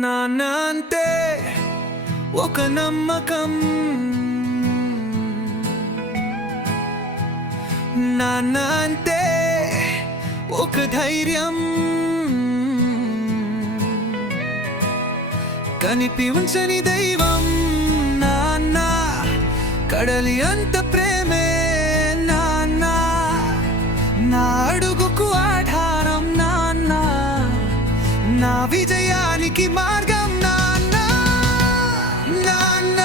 నాన్న అంటే ఒక నమ్మకం, నాన్న అంటే ఒక ధైర్యం, కనిపించని దైవం నాన్న, కడలి అంత ప్రేమే నాన్న, నా అడుగుకు ఆధారం నాన్న, నా విజయానికి మార్గం నాన్న, నాన్న.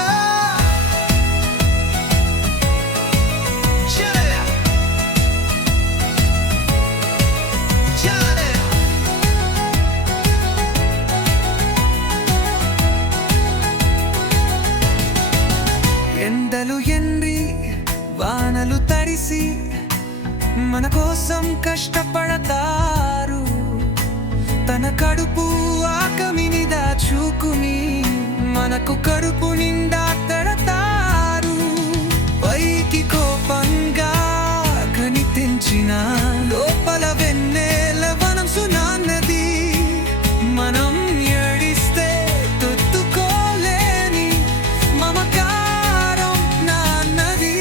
ఎండలు ఎండి వానలు తడిసి మన కోసం కష్టపడతారు, తన కడుపు ఆకలిని దాచుకుని మనకు కడుపు నిండా తడతారు. పైకి కోపంగా కనిపించిన లోపల వెన్నెల మనసు నాన్నది, మనం ఏడిస్తే తొత్తుకోలేని మమకారం నాన్నది.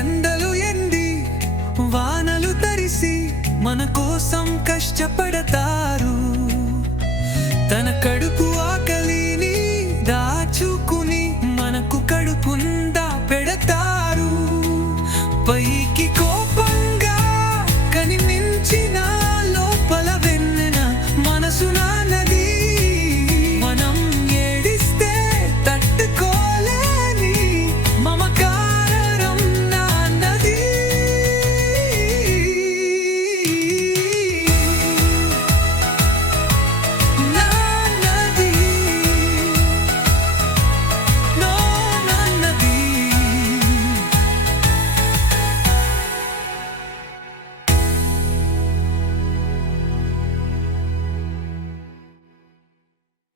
ఎండలు ఎండి వానలు తరిసి మన కోసం కష్టపడతారు, తన కడుపు ఆకలి